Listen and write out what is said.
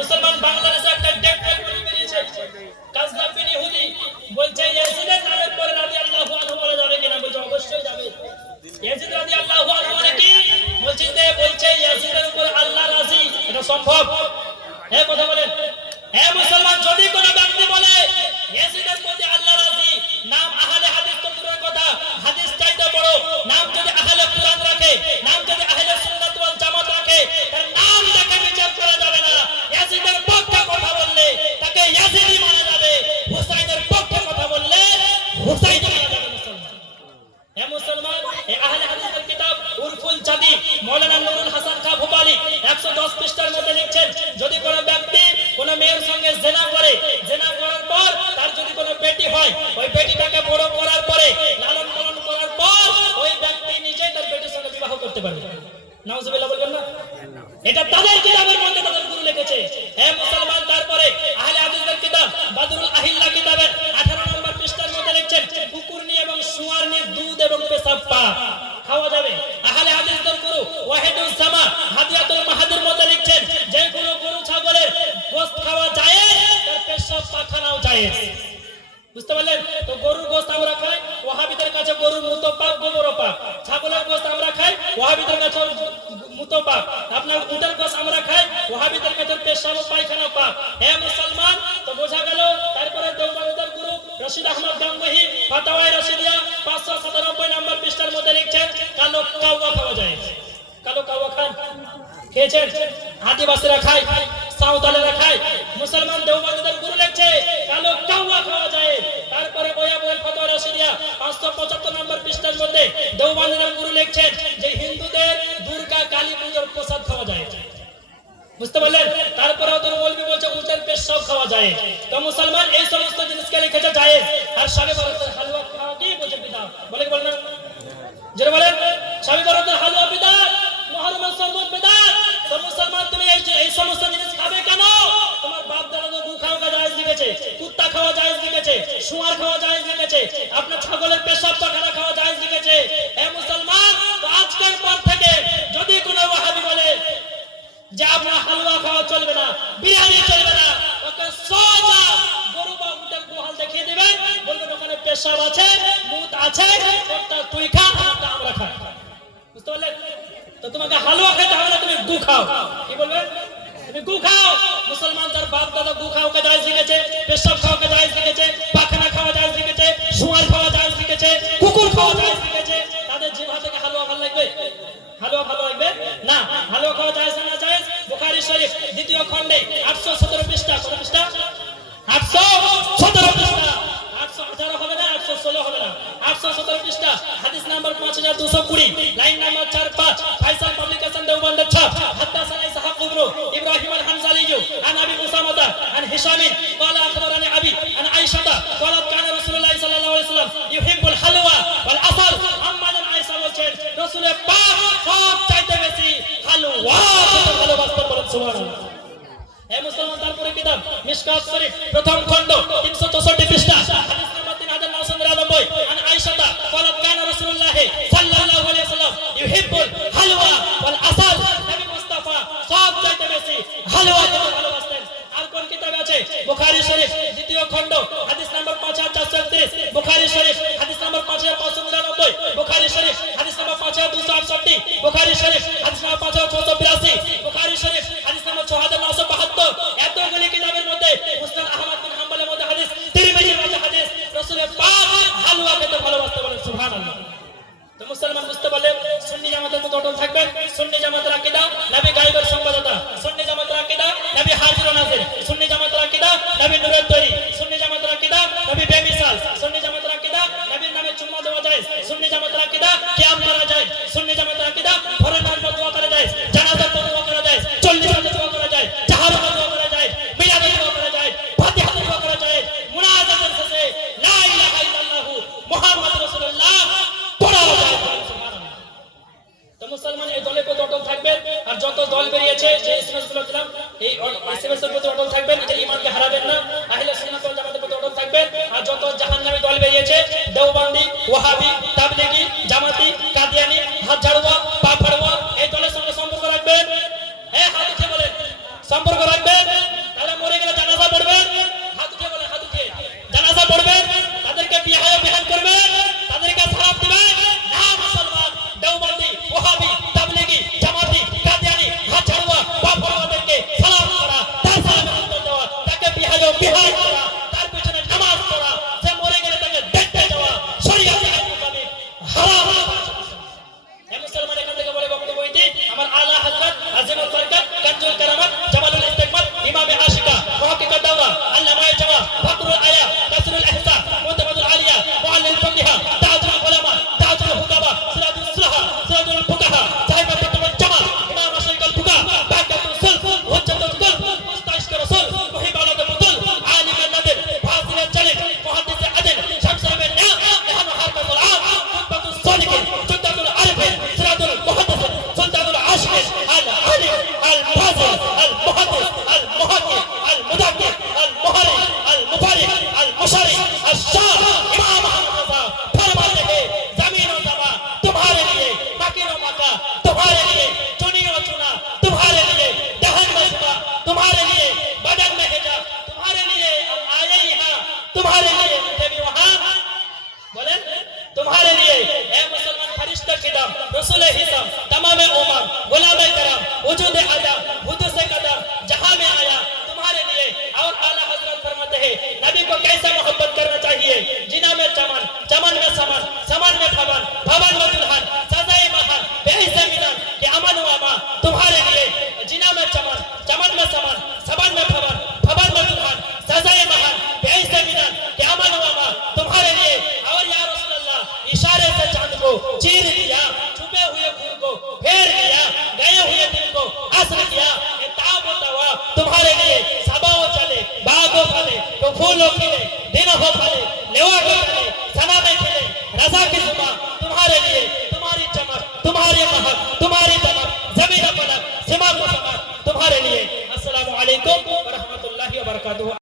মুসলমান বাংলাদেশে একটা ডেট বেরিয়েছে, কাজদাব বিন ইহুদি বলছে ইয়াজিদের নামের পরে রাদিয়াল্লাহু আনহু বলা যাবে কিনা? বলছে অবশ্যই যাবে। ইয়াজিদ রাদিয়াল্লাহু আনহু মানে কি? বলছে ইয়াজিদের উপর আল্লাহ রাজি। এটা সম্ভব? হ্যাঁ, কথা বলেন। হ্যাঁ মুসলমান, যদি কোন ব্যক্তি বলে ইয়াজিদের প্রতি আল্লাহ রাজি, নাম আহলে হাদিস তো দূরের কথা, হাদিস চাইতে বড়, নাম যদি আহলে কুরআন রাখে, নাম যদি আহলে সুন্নাত ওয়াল জামাত রাখে, তার নাম দেখে বিচার করা যাবে না। ইয়াজিদের পক্ষে কথা বললে তাকে ইয়াজিদি মানা যাবে, হুসাইনের পক্ষে কথা বললে হুসাইনি মানা যাবে। মুসলমান, হ্যাঁ মুসলমান, এই আহলে হাদিসের কিতাব উরফুল জাদি মাওলানা নুরুল হাসান খান ভোপালী 110 পৃষ্ঠার মধ্যে লিখছেন, যদি কোন ব্যক্তি কোন মেয়ের সঙ্গে জিনা করে, জিনা করার পর তার যদি কোনো বেটি হয়, ওই বেটিটাকে বড় করার পরে লালন পালন করার পর ওই ব্যক্তি নিজেই তার বেটির সঙ্গে বিবাহ করতে পারবে। নাউজুবিল্লাহ বলবেন না? এটা তাদের কিতাবের মধ্যে তাদের গুরু লিখেছে। হ্যাঁ মুসলমান, তারপরে আহলে হাদিসের কিতাব বাদরুল আহিল্লা কিতাবের 18 নম্বর পৃষ্ঠার মধ্যে লিখছেন, কুকুর নিয়ে এবং শুঁয়ার নিয়ে দুধ এবং পেশাব পাক খাওয়া যাবে। আহলে হাদিসদের গুরু ওয়াহিদুস জামা হাদিয়াতুল মাহাদির মধ্যে লিখছেন, যে কোনো গরু ছাগলের গোশত খাওয়া যায়, তার পেশাব পায়খানাও যায়। বুঝতে পারলেন? তো গরুর গোশত আমরা খাই, ওয়াহাবিদের কাছে গরুর মুত পাক, গোবর পাক। ছাগলের গোশত আমরা খাই, ওয়াহাবিদের কাছে মুত পাক। আপনার উটের গোশত আমরা খাই, ওয়াহাবিদের কাছে পেশাব ও পায়খানা পাক। হে মুসলমান, তো বোঝা গেল। তারপরে দেওবন্দের গুরু রশিদ আহমদ গাঙ্গুহি ফাতাওয়ায়ে রশিদিয়া 597 নম্বর পৃষ্ঠার মধ্যে লিখছেন, কালো কাওয়া খাওয়া যায়। কালো কাওয়া খান খেয়েছেন? আদিবাসীরা খায়, সাঁওতালেরা খায়। মুসলমান দেওবন্দের গুরু লিখছে কালো কাওয়া খাওয়া যায়। তারপরে বয়াবুল ফাতাওয়া রশিদিয়া 575 নম্বর পৃষ্ঠার মধ্যে দেওবন্দের গুরু লিখছেন যে হিন্দুদের দুর্গা কালী পূজার প্রসাদ খাওয়া যায়। বুঝতে পারলেন? তারপরে ওদের মৌলবি বলছে উটের পেশাব খাওয়া যায়। তো মুসলমান এই সমস্ত জিনিসকে লিখেছে জায়েজ। আর শবে বরাতের হালুয়া খাওয়া কি বলছে বিদআত? বলে কি বলেন? যারা বলেন শবে বরাতের হালুয়া বিদআত, মুহররমের শরবত বিদআত। তো মুসলমান তুমি এই সমস্ত জিনিস খাবে কেন? তোমার বাপ দাদা তো গু খাওয়া জায়েজ লিখেছে, কুত্তা খাওয়া জায়েজ লিখেছে, শুঁয়ার খাওয়া জায়েজ লিখেছে, আপনার ছাগলের পেশাব পায়খানা খাওয়া জায়েজ লিখেছে। হে মুসলমান, তো আজকের পর থেকে যদি কোনো ওয়াহাবি বলে যে আপনার হালুয়া খাওয়া চলবে না, বিরিয়ানি চলবে না, ওকে সোজা গরু বা উটের গোহাল দেখিয়ে দিবেন, বলবেন ওখানে পেশাব আছে, মুত আছে, ওটা তুই খা, ওটা আমরা খাই। বুঝতে পারলেন? তো তোমাকে হালুয়া খেতে হবে না, তুমি গু খাও। কি বলবেন? তুমি গু খাও। মুসলমান যার বাপ দাদা গু খাওয়াকে জায়েজ লিখেছে, পেশাব খাওয়াকে জায়েজ লিখেছে, পায়খানা খাওয়া জায়েজ লিখেছে, শুঁয়ার খাওয়া জায়েজ লিখেছে, কুকুর খাওয়া জায়েজ লিখেছে, তাদের জিহ্বা থেকে হালুয়া ভালো লাগবে? হালুয়া ভালো লাগবে না। হালুয়া খাওয়া জায়েজ না জায়েজ? বুখারী শরীফ দ্বিতীয় খণ্ডে 817 পৃষ্ঠা, কত পৃষ্ঠা? 817 পৃষ্ঠা। 818 হবে না, 816 হবে না, 817 পৃষ্ঠা, হাদিস number 5220, line number 45, Faisal publication দেওবন্দের ছাপ। হাদাসানা ইসহাক ইবনে ইব্রাহিম আল-হামজালি আন আবি উসামাহ আন হিশাম قال اخبرني ابي عن عائشه قالت كان رسول الله صلى الله عليه وسلم يحب الحلوى والعسل। আম্মা জান আয়েশা বলেন রাসূলের পাক সব চাইতে বেশি হালুয়া খেতে ভালোবাসতেন। বলেন সুবহানাল্লাহ। হে মুসলমান, তারপরে কিতাব মিশকাত শরীফ প্রথম খণ্ড 364 পৃষ্ঠা, হাদিস নাম্বার 3999, আন আয়েশা قالت كان رسول الله صلى الله عليه وسلم يحب الحلوى والعسل। নবী মুস্তাফা সব চাইতে বেশি হালুয়া খেতে ভালোবাসতেন। আর কোন কিতাবে আছে? বুখারী শরীফ দ্বিতীয় খণ্ড হাদিস নাম্বার 5433, বুখারী শরীফ হাদিস নাম্বার 5599, বুখারী শরীফ হাদিস নাম্বার 5268, বুখারী শরীফ হাদিস নাম্বার 5682, বুখারী শরীফ হাদিস নাম্বার 6972। এতগুলি কিতাবের মধ্যে মুসনাদ আহমদ বিন হাম্বলের মধ্যে হাদিস, তিরমিজির মধ্যে হাদিস, রাসূলের পাক হালুয়া খেতে ভালোবাসতেন। বলেন সুবহানাল্লাহ। তো মুসলমান বুঝতে পারলেন, সুন্নি জামাতের মধ্যে অটল থাকবেন। সুন্নি জামাতের আকীদা নবী গায়বের সংবাদদাতা, সুন্নি জামাতের আকীদা নবী হাজির ও নাজির, সুন্নি জামাতের আকীদা নবী নূরের তৈরি, সুন্নি জামাতের আকীদা নবী বেমিসাল, সুন্নি জামাতের আকীদা নবীর নামে চুম্মা দেওয়া যায়, সুন্নি জামাতের আকীদা কিয়াম করা যায়, সুন্নি জামাতের আকীদা ঘরের নামাজ দোয়া করা যায়, জানাজার দোয়া করা যায়, 40 রাকাত দোয়া করা যায়, তাহাজ্জুদ দোয়া করা যায়, মিলাদ দোয়া করা যায়, ফাতিহা দোয়া করা যায়, মুনাজাতের শেষে লা ইলাহা ইল্লাল্লাহু মুহাম্মাদুর রাসূলুল্লাহ পড়া যায়। সুবহানাল্লাহ। তো মুসলমান এই দলে প্রতি অটল থাকবেন। আর যত দল বেরিয়েছে যে এসএমএস গুলো দিলাম, এই এসএমএস এর প্রতি অটল থাকবেন, নিজের ঈমানকে হারাবেন না। আহলে সুন্নাত ওয়াল জামাতের প্রতি অটল থাকবেন। আর যত জাহান্নামী দল বেরিয়েছে, দেওবন্দি, ওয়াহাবি, তাবলিগি, জামাতি, কাদিয়ানি, হাত ঝাড়ুয়া, পা ফাড়ুয়া, এই দলের সঙ্গে সম্পর্ক রাখবেন। হ্যাঁ, হাত উঠে বলেন সম্পর্ক রাখবেন। বিহার করা, তার পিছনে নামাজ পড়া, সে মরে গেলে তাকে দেখতে যাওয়া শরীয়তে মোতাবেক হারাম। এ মুসলমান এখান থেকে বলে বক্তব্য দিই, আমার আলা হযরত আজিমুল বরকত কানজুল কারামাত জামালুল ইস্তিকমাল ইমামে আশিকা মুহাক্কিকুদ দাওয়া আল্লামা জাওয়া ফাকরুল আয়া কাসরুল ইহসা মুতাবাদুল আলিয়া মুআল্লিম ফাকিহা তাজুল উলামা তাজুল হুকামা সিরাজুল সুলাহা সিরাজুল ফুকাহা সাহিবা ফাতাওয়াল জামাল ইমাম আশিকুল ফুকা বাকাতুল সুলফ হুজ্জাতুল কুলব মুস্তাশিক রাসূল মুহিব আলাদ বুতুল আলিম নাদির ফাজিল জালিল মুহাদ্দিস আদিল শামসুল বিন ইহনা হারকাতুল আম কুতবাতুল সালিকিন জুদ্দাতুল আরিফিন সিরাজুল মুহাদ্দিস সুলতানুল আশিকিন আল আলিম আল ফাজিল আল মুহাদ্দিস আল মুহাক্কিক আল মুদাক্কির আল মুহারি আল মুফারি আল मुशर्रिफ अशाह इमाम अहमद रज़ा फरमाते हैं जमीन और ज़मा तुम्हारे लिए मकीन और मक्का तुम्हारे लिए चुनी और चुना तुम्हारे लिए दहन व जुबा तुम्हारे लिए बदन में हिजाब तुम्हारे लिए हम आए यहाँ तुम्हारे लिए मुझे भी वहाँ बोले तुम्हारे लिए ए मुसलमान फरिश्ता किताब रसूल हिसाब तमाम उम्मत गुलाम करम वजूद आदम हुदूस कदम जहां में आया तुम्हारे लिए। और आला हजरत फरमाते हैं नबी को कैसा मोहब्बत करना चाहिए, जिना में चमन चमन में समन समन में भवन भवन में दुल्हन सजाए महल बेइज्जत मिलन के अमन व अमा तुम्हारे लिए। जिना में चमन चमन में समन समन में भवन भवन में दुल्हन सजाए महल बेइज्जत मिलन के अमन व अमा तुम्हारे लिए। और या रसूल अल्लाह इशारे से चांद को चीर दिया, छुपे हुए फूल को फेर दिया, गए हुए दिल को असर किया, ये ताब व तवा तुम्हारे लिए। सबाओ चले बागो फले तो फूलों खिले दिन हो फले लेवा को चले सना में खिले रजा की जुबा तुम्हारे लिए। तुम्हारी चमक तुम्हारी महक तुम्हारी दमक जमीन फलक सिमा को समक तुम्हारे लिए। अस्सलामु अलैकुम व रहमतुल्लाहि व बरकातुहू।